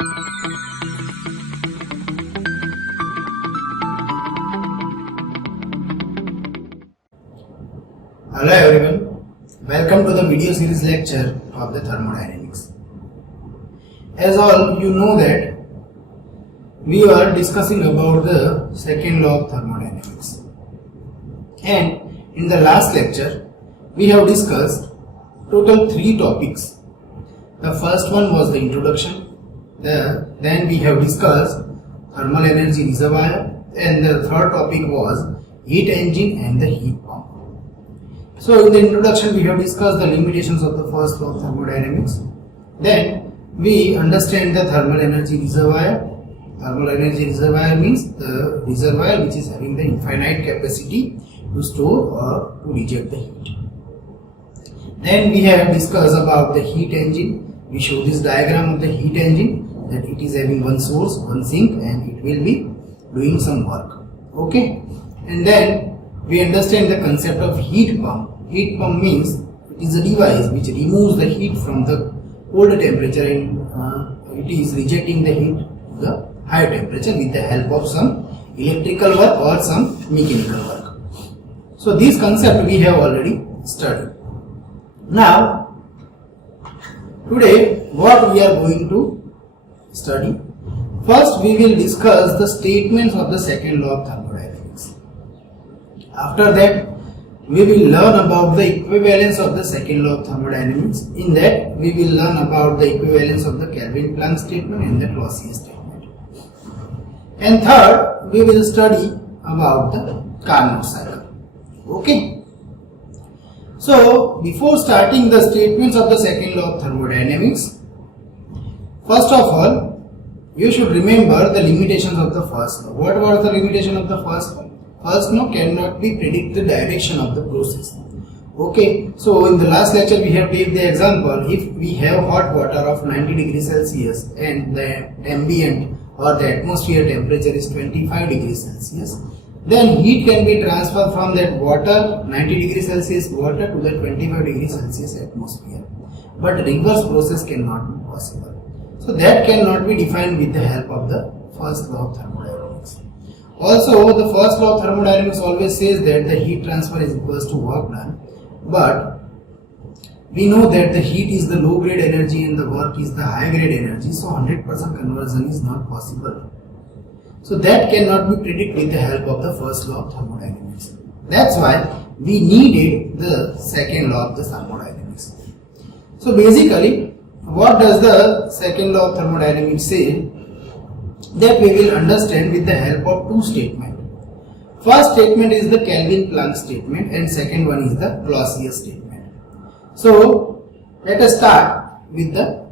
Hello everyone, welcome to the video series lecture of the thermodynamics. As all you know that we are discussing about the second law of thermodynamics, and in the last lecture we have discussed total 3 topics. The first one was the introduction, then we have discussed thermal energy reservoir, and the third topic was heat engine and the heat pump. So in the introduction we have discussed the limitations of the first law of thermodynamics. Then we understand the thermal energy reservoir. Thermal energy reservoir means the reservoir which is having the infinite capacity to store or to reject the heat. Then we have discussed about the heat engine. We show this diagram of the heat engine, that it is having one source, one sink, and it will be doing some work. Okay, and then we understand the concept of heat pump. Heat pump means it is a device which removes the heat from the cold temperature and it is rejecting the heat to the high temperature with the help of some electrical work or some mechanical work. So this concept we have already studied. Now today what we are going to study? First we will discuss the statements of the second law of thermodynamics. After that we will learn about the equivalence of the second law of thermodynamics. In that we will learn about the equivalence of the Kelvin-Planck statement and the Clausius statement. And third we will study about the Carnot cycle. Okay. So before starting the statements of the second law of thermodynamics, first of all you should remember the limitations of the first law. What was the limitation of the first law? First law cannot be predict the direction of the process. Okay, so in the last lecture we have taken the example, if we have hot water of 90 degrees Celsius and the ambient or the atmosphere temperature is 25 degrees Celsius, then heat can be transferred from that water, 90 degrees Celsius water, to the 25 degrees Celsius atmosphere. But reverse process cannot be possible. So that cannot be defined with the help of the first law of thermodynamics. Also, the first law of thermodynamics always says that the heat transfer is equals to work done, but we know that the heat is the low grade energy and the work is the high grade energy, so 100% conversion is not possible. So that cannot be predicted with the help of the first law of thermodynamics. That's why we needed the second law of the thermodynamics. So basically, what does the second law of thermodynamics say? That we will understand with the help of 2 statements. First statement is the Kelvin-Planck statement and second one is the Clausius statement. So let us start with the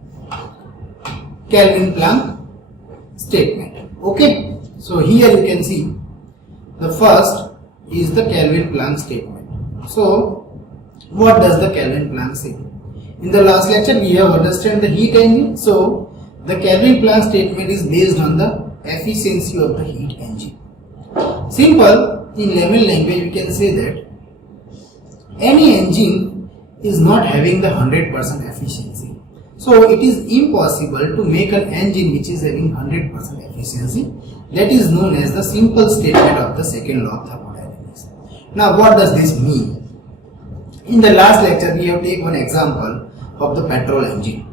Kelvin-Planck statement. Okay, so here you can see the first is the Kelvin-Planck statement. So what does the Kelvin-Planck say? In the last lecture we have understood the heat engine. So the Kelvin-Planck statement is based on the efficiency of the heat engine. Simple, in layman language we can say that any engine is not having the 100% efficiency. So it is impossible to make an engine which is having 100% efficiency. That is known as the simple statement of the second law of thermodynamics. Now what does this mean? In the last lecture we have taken one example of the petrol engine.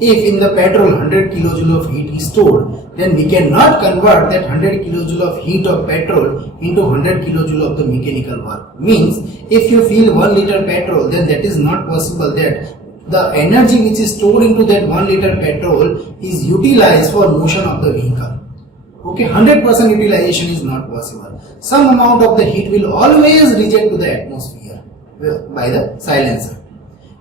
If in the petrol 100 kilojoule of heat is stored, then we cannot convert that 100 kilojoule of heat of petrol into 100 kilojoule of the mechanical work. Means if you fill 1 liter petrol, then that is not possible, that the energy which is stored into that 1 liter petrol is utilized for motion of the vehicle. Okay, 100% utilization is not possible. Some amount of the heat will always reject to the atmosphere by the silencer.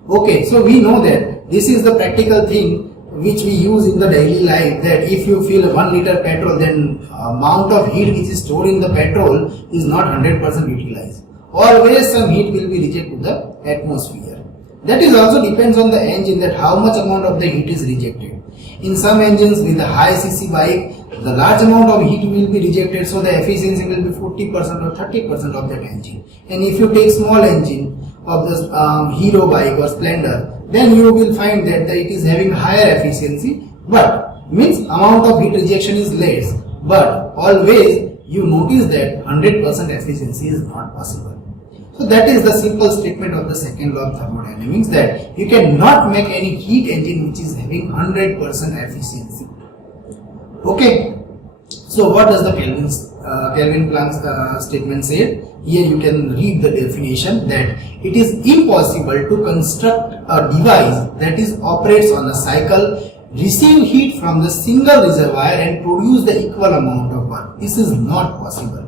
Okay, so we know that this is the practical thing which we use in the daily life, that if you fill 1 liter petrol, then amount of heat which is stored in the petrol is not 100% utilized. Always some heat will be rejected to the atmosphere. That is also depends on the engine, that how much amount of the heat is rejected. In some engines with a high cc bike, the large amount of heat will be rejected, so the efficiency will be 40% or 30% of that engine. And if you take small engine of the Hero bike or Splendor, then you will find that it is having higher efficiency, but means amount of heat rejection is less, but always you notice that 100% efficiency is not possible. So that is the simple statement of the second law of thermodynamics, that you cannot make any heat engine which is having 100% efficiency. Okay. So what does the Kelvin-Planck statement say? Here you can read the definition, that it is impossible to construct a device that is operates on a cycle, receive heat from the single reservoir and produce the equal amount of work. This is not possible.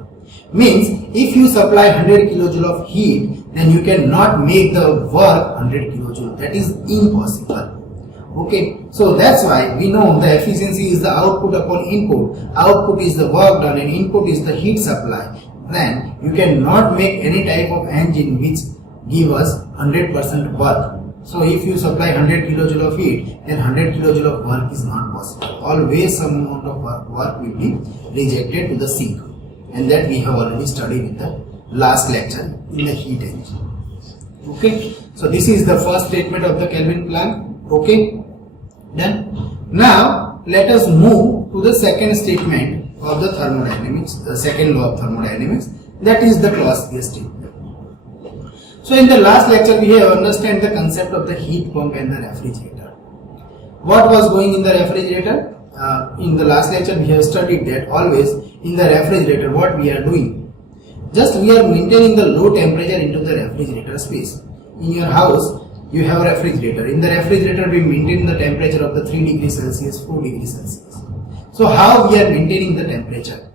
Means if you supply 100 kilojoule of heat, then you cannot make the work 100 kilojoule. That is impossible. Okay, so that's why we know the efficiency is the output upon input. Output is the work done and input is the heat supply. Then you cannot make any type of engine which give us 100% work. So if you supply 100 kilojoule of heat, then 100 kilojoule of work is not possible. Always some amount of work will be rejected to the sink. And that we have already studied in the last lecture in the heat engine. Okay, so this is the first statement of the Kelvin-Planck. Okay. Done. Now let us move to the second statement of the thermodynamics, the second law of thermodynamics, that is the Clausius statement. So in the last lecture we have understand the concept of the heat pump and the refrigerator. What was going in the refrigerator? In the last lecture we have studied that always in the refrigerator what we are doing, just we are maintaining the low temperature into the refrigerator space. In your house you have a refrigerator. In the refrigerator we maintain the temperature of the 3 degrees Celsius, 4 degrees Celsius. So how we are maintaining the temperature?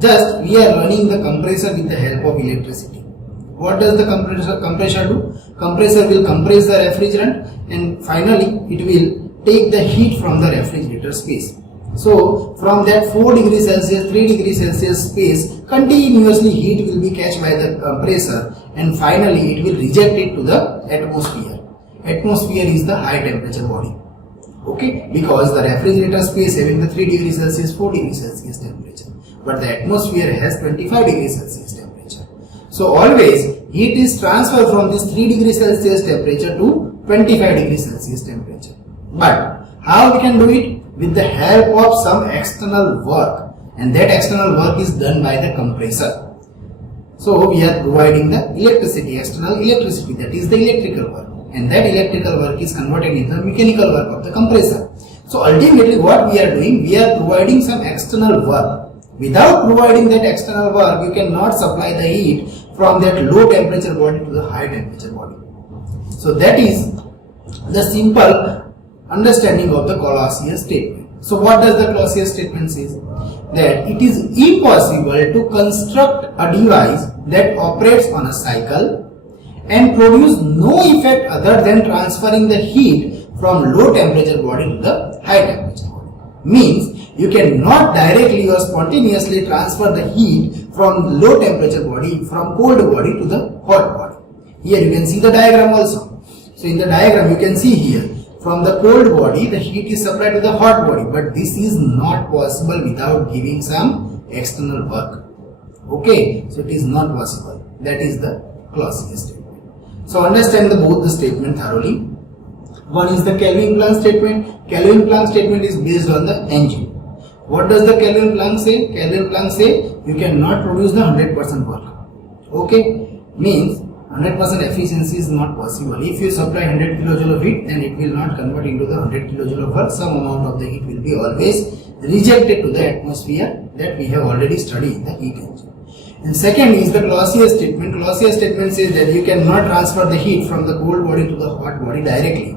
Just we are running the compressor with the help of electricity. What does the compressor do? Compressor will compress the refrigerant and finally it will take the heat from the refrigerator space. So from that 4 degrees Celsius, 3 degrees Celsius space, continuously heat will be catched by the compressor and finally it will reject it to the atmosphere. Atmosphere is the high temperature body. Okay, because the refrigerator space having the 3 degrees Celsius, 4 degrees Celsius temperature, but the atmosphere has 25 degrees Celsius temperature. So always heat is transferred from this 3 degrees Celsius temperature to 25 degrees Celsius temperature. But how we can do it? With the help of some external work, and that external work is done by the compressor. So we are providing the electricity, external electricity, that is the electrical work, and that electrical work is converted into the mechanical work of the compressor. So ultimately what we are doing, we are providing some external work. Without providing that external work, you cannot supply the heat from that low temperature body to the high temperature body. So that is the simple understanding of the Clausius statement. So what does the Clausius statement say? That it is impossible to construct a device that operates on a cycle and produce no effect other than transferring the heat from low temperature body to the high temperature body. Means you cannot directly or spontaneously transfer the heat from low temperature body, from cold body to the hot body. Here you can see the diagram also. So in the diagram you can see here, from the cold body the heat is supplied to the hot body, but this is not possible without giving some external work. Okay, so it is not possible. That is the Clausius statement. So understand both the statement thoroughly. One is the Kelvin-Planck statement. Kelvin-Planck statement is based on the engine. What does the Kelvin-Planck say? Kelvin-Planck say you cannot produce the 100% work. Okay, means 100% efficiency is not possible. If you supply 100 kilojoule of heat, then it will not convert into the 100 kilojoule of work. Some amount of the heat will be always rejected to the atmosphere, that we have already studied in the heat engine. And second is the Clausius statement. Clausius statement says that you cannot transfer the heat from the cold body to the hot body directly.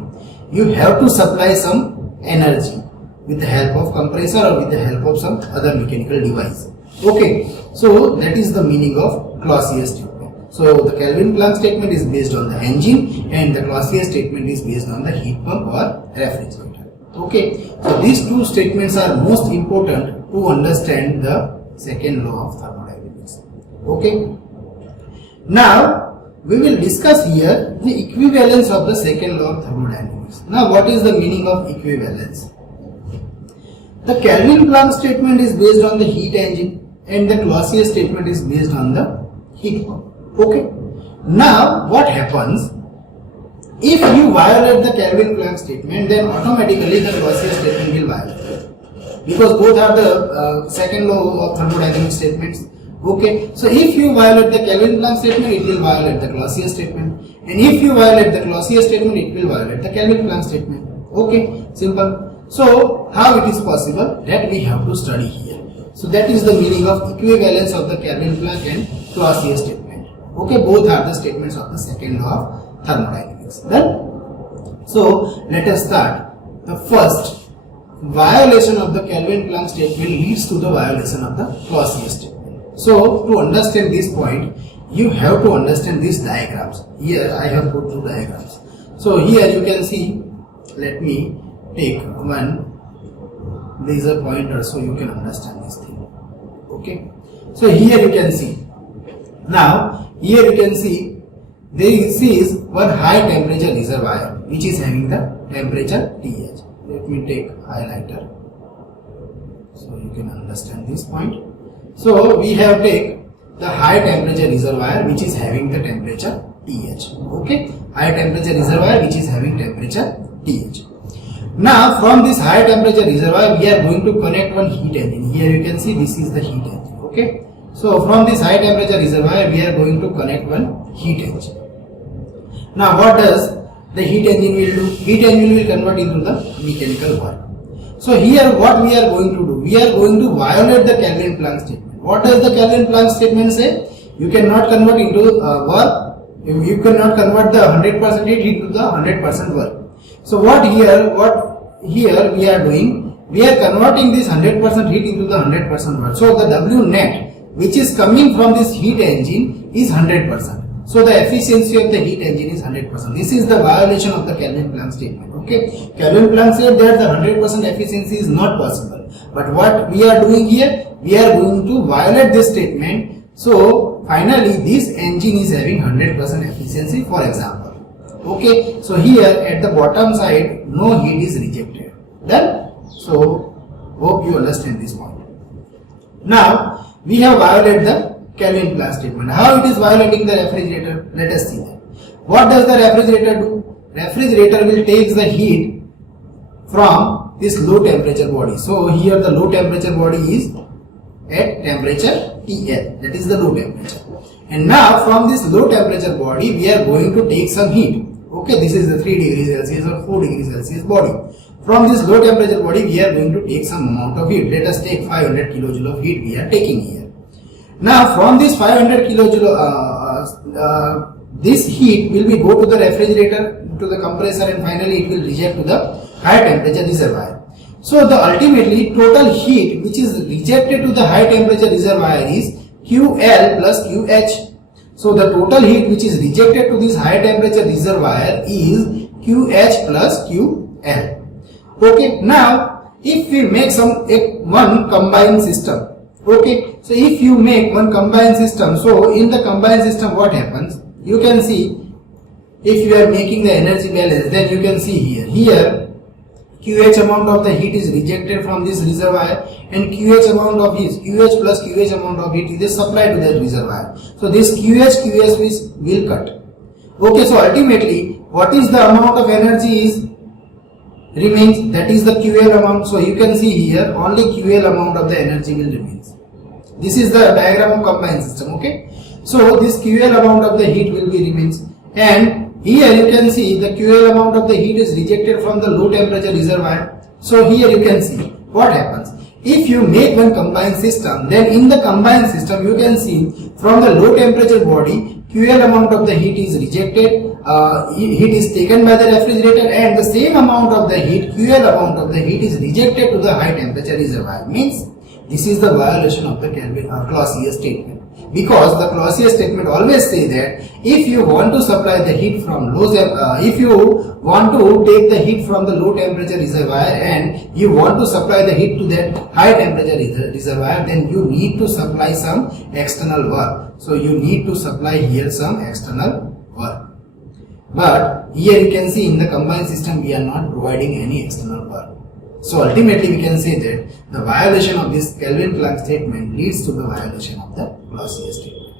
You have to supply some energy with the help of compressor or with the help of some other mechanical device. Okay, so that is the meaning of Clausius statement. So the Kelvin-Planck statement is based on the engine and the Clausius statement is based on the heat pump or refrigerator. Okay, so these two statements are most important to understand the second law of thermodynamics. Okay, now we will discuss here the equivalence of the second law of thermodynamics. Now what is the meaning of equivalence? The Kelvin-Planck statement is based on the heat engine and the Clausius statement is based on the heat pump. Okay, now what happens if you violate the Kelvin-Planck statement, then automatically the Clausius statement will violate. because both are the second law of thermodynamic statements. Okay, so if you violate the Kelvin-Planck statement, it will violate the Clausius statement, and if you violate the Clausius statement, it will violate the Kelvin-Planck statement. Okay, simple. So how it is possible? That we have to study here. So that is the meaning of equivalence of the Kelvin-Planck and Clausius statement. Okay, both are the statements of the second law of thermodynamics. Then, so let us start. The first violation of the Kelvin-Planck statement leads to the violation of the Clausius statement. So to understand this point, you have to understand these diagrams. Here I have put two diagrams. So here you can see, let me take one laser pointer so you can understand this thing. Okay, so here you can see, now here you can see this is one high temperature reservoir which is having the temperature TH. Let me take highlighter so you can understand this point. So we have take the high temperature reservoir which is having the temperature TH. Okay, high temperature reservoir which is having temperature TH. Now from this high temperature reservoir we are going to connect one heat engine. Here you can see this is the heat engine. Okay, so from this high temperature reservoir we are going to connect one heat engine. Now what does the heat engine will do? Heat engine will convert into the mechanical work. So here what we are going to do? We are going to violate the Kelvin-Planck statement. What does the Kelvin-Planck statement say? You cannot convert into work. You cannot convert the 100% heat into the 100% work. So what here we are doing? We are converting this 100% heat into the 100% work. So the W net which is coming from this heat engine is 100%. So the efficiency of the heat engine is 100%. This is the violation of the Kelvin-Planck statement. Okay, Kelvin-Planck said that the 100% efficiency is not possible. But what we are doing here? We are going to violate this statement. So finally this engine is having 100% efficiency, for example. Okay, so here at the bottom side no heat is rejected. Done? So hope you understand this point. Now we have violated the Kelvin-Planck statement. How it is violating the refrigerator? Let us see that. What does the refrigerator do? Refrigerator will take the heat from this low temperature body. So here the low temperature body is at temperature TL, that is the low temperature. And now from this low temperature body we are going to take some heat. Okay, this is the 3 degrees Celsius or 4 degrees Celsius body. From this low temperature body we are going to take some amount of heat. Let us take 500 kilojoule of heat we are taking here. Now from this 500 kilojoule this heat will be go to the refrigerator, to the compressor, and finally it will reject to the high temperature reservoir. So the ultimately total heat which is rejected to the high temperature reservoir is QL plus QH. So the total heat which is rejected to this high temperature reservoir is QH plus QL. Okay, now if we make one combined system. Okay, so if you make one combined system, so in the combined system what happens? You can see, if you are making the energy balance, then you can see here QH amount of the heat is rejected from this reservoir, and QH amount of heat, QH plus QH amount of heat is supplied to the reservoir. So this QH will cut. Okay, so ultimately what is the amount of energy remains, that is the QL amount. So you can see here only QL amount of the energy will remain. This is the diagram of combined system. Okay, so this QL amount of the heat will be remains, and here you can see the QL amount of the heat is rejected from the low temperature reservoir. So here you can see what happens. If you make one combined system, then in the combined system you can see from the low temperature body QL amount of the heat is rejected, heat is taken by the refrigerator, and the same amount of the heat, QL amount of the heat is rejected to the high temperature reservoir. Means this is the violation of the Clausius statement. Because the Clausius statement always say that if you want to supply the heat from if you want to take the heat from the low temperature reservoir and you want to supply the heat to that high temperature reservoir, then you need to supply some external work. So you need to supply here some external work. But here you can see in the combined system we are not providing any external work. So ultimately we can say that the violation of this Kelvin-Planck statement leads to the violation of the Clausius statement.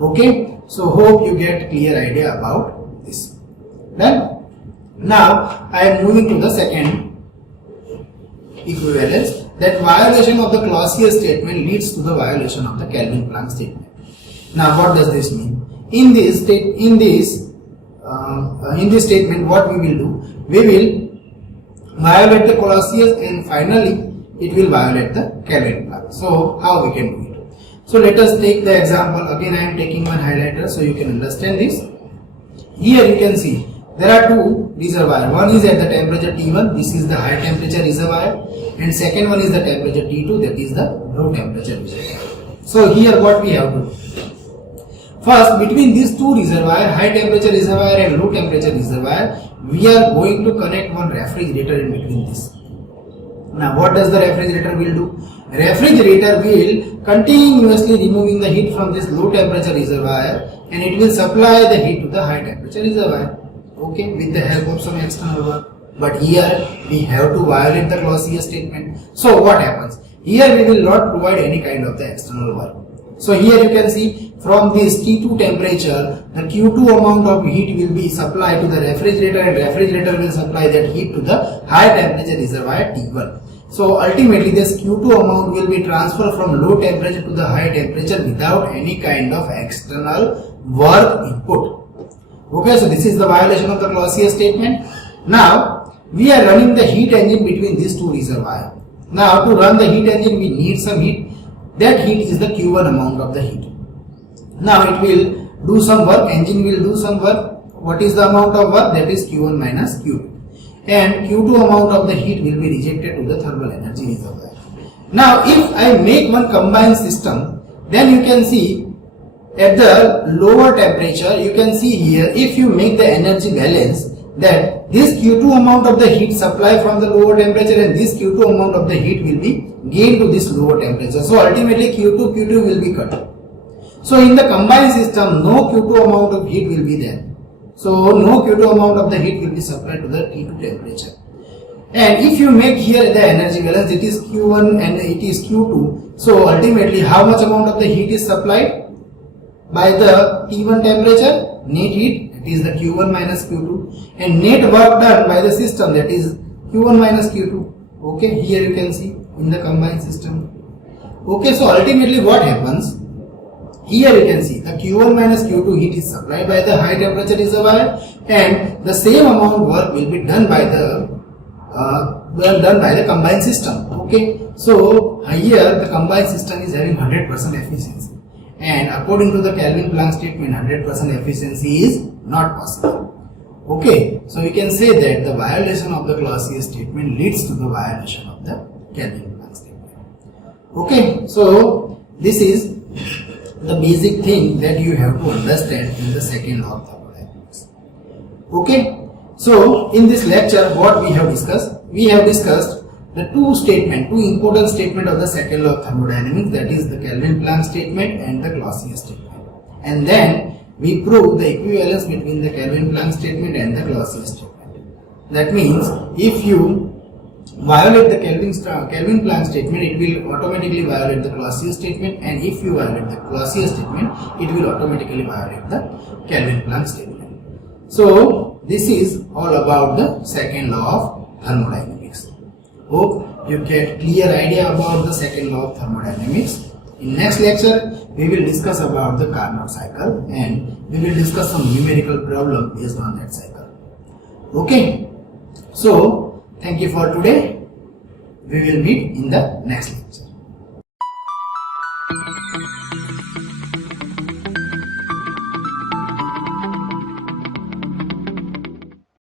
Okay, so hope you get clear idea about this. Then now I am moving to the second equivalence, that violation of the Clausius statement leads to the violation of the Kelvin-Planck statement. Now, what does this mean? In this statement, what we will do? We will violate the Clausius, and finally it will violate the Kelvin-Planck. So, how we can do it? So, let us take the example. Again, I am taking one highlighter so you can understand this. Here you can see there are two reservoirs. One is at the temperature T1, this is the high temperature reservoir, and second one is the temperature T2, that is the low temperature reservoir. So here what we have to do? First, between these two reservoirs, high temperature reservoir and low temperature reservoir, we are going to connect one refrigerator in between this. Now what does the refrigerator will do? Refrigerator will continuously removing the heat from this low temperature reservoir, and it will supply the heat to the high temperature reservoir, okay, with the help of some external work. But here we have to violate the Clausius statement. So what happens? Here we will not provide any kind of the external work. So here you can see from this T2 temperature, the Q2 amount of heat will be supplied to the refrigerator, and refrigerator will supply that heat to the high temperature reservoir T1. So ultimately this Q2 amount will be transferred from low temperature to the high temperature without any kind of external work input. Okay, so this is the violation of the Clausius statement. Now we are running the heat engine between these two reservoirs. Now to run the heat engine we need some heat. That heat is the Q1 amount of the heat. Now it will do some work, engine will do some work. What is the amount of work? That is Q1 minus Q2. And Q2 amount of the heat will be rejected to the thermal energy reservoir. Now if I make one combined system, then you can see at the lower temperature, you can see here, if you make the energy balance, that this Q2 amount of the heat supply from the lower temperature and this Q2 amount of the heat will be gained to this lower temperature. So ultimately Q2 will be cut. So in the combined system, no Q2 amount of heat will be there. So no Q2 amount of the heat will be supplied to the T2 temperature. And if you make here the energy balance, it is Q1 and it is Q2. So ultimately how much amount of the heat is supplied by the T1 temperature? Net heat, it is the Q1 minus Q2, and net work done by the system, that is Q1 minus Q2. Okay, here you can see in the combined system. Okay, so ultimately what happens? Here you can see the Q1 minus Q2 heat is supplied by the high temperature reservoir, and the same amount work will be done by the combined system. Okay, so here the combined system is having 100% efficiency. And according to the Kelvin-Planck statement, 100% efficiency is not possible. Okay, so we can say that the violation of the Clausius statement leads to the violation of the Kelvin-Planck statement. Okay, so this is the basic thing that you have to understand in the second law of thermodynamics. Okay, so in this lecture, what we have discussed? We have discussed the two important statement of the second law of thermodynamics, that is the Kelvin-Planck statement and the Clausius statement. And then we prove the equivalence between the Kelvin-Planck statement and the Clausius statement. That means if you violate the Kelvin-Planck statement, it will automatically violate the Clausius statement, and if you violate the Clausius statement, it will automatically violate the Kelvin-Planck statement. So this is all about the second law of thermodynamics. Hope you get clear idea about the second law of thermodynamics. In next lecture, we will discuss about the Carnot cycle, and we will discuss some numerical problem based on that cycle. Okay, so thank you for today. We will meet in the next lecture.